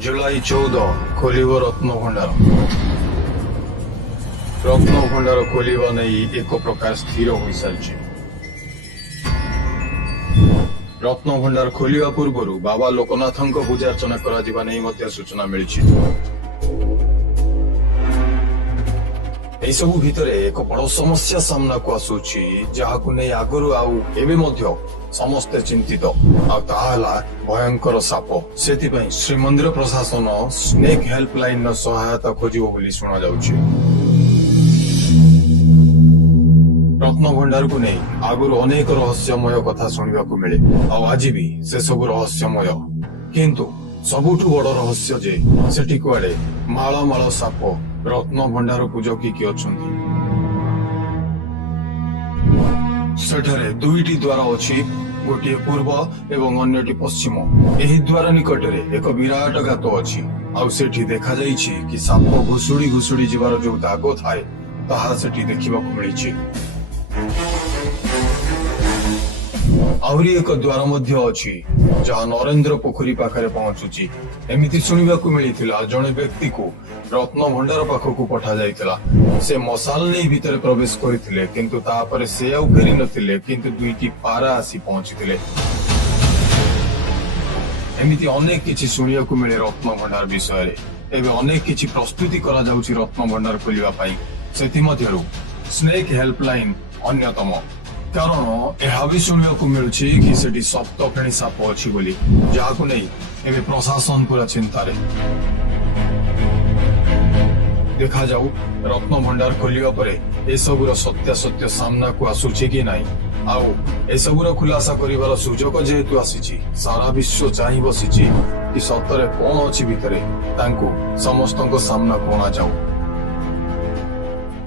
जुलाई 14 खोलिब रत्नभंडार। रत्नभंडार खोलिबा नहीं एक प्रकार स्थिर हो सारी। रत्नभंडार खोलिबा पूर्व बाबा लोकनाथ पूजा अर्चना करा नहीं मध्य सूचना मिली। एसबू भितर एक बड़ समस्या सामना को आसूची जहाकु नहीं आगुरु आउ एबे मध्य समस्ते चिंतित भयंकर साप से श्रीमंदिर प्रशासन स्नेक हेल्पलाइन न सहायता खोजिबो बोली सुना जाउची। रत्नभंडार को नहीं आगुरु अनेक रहस्यमय कथा सुनिबा को मिले आज भी से सब रहस्यमय किंतु सबुठु बड़ रहस्य जे सेठी कुआडे माळ माळ साप रत्नभंडार को जगिकी अछंती। सेठारे दुईटी द्वार अछि, गोटे पूर्व एवं अन्यटी पश्चिम। एही द्वार निकटरे एक विराट गात अछि आउ सेठी देखा जाइछि कि साप घुसुड़ी घुसुड़ी जिवार जो दाग थाए ताहा सेठी देखिबाकू मिलिछि। आहरी एक द्वार मध्य अछि जहाँ नरेंद्र पोखरी पाखरे पहुंचुची। एमिति सुनिबाकू मिलिथिला जणे व्यक्ति को रत्नभंडार पाखकू पठा जाइथिला। से मसाल नहीं भितर प्रवेश करथिले किंतु तापरे से आउ फेरी नथिले किंतु दुईटी पारा आसी पहुंचीथिले। एमिति अनेक किछि सुनिबाकू मिले रत्नभंडार विषय एवं अनेक किछि प्रस्तुति करा जाउची रत्नभंडार खोलिबा पई। सेथि मध्यरु स्नेक हेल्पलाइन अन्यतम कारण यह भी सुनिया को मिलुछि कि सेठी सप्तफेणी साप अछि बोली जाहाकू नहीं एबे प्रशासन पूरा चिंता रे। देखा जाऊ रत्नभंडार खोलिबा परे ए सबुर सत्य सत्य सामना को आसुछि कि नाही आउ ए सबुर खुलासा करिवार सुजोग जेहेतु आसीछि सारा विश्व चाहि बसिछि कि सतरे कोन अछि भितरे तांको समस्तक सामना कोना जाऊ।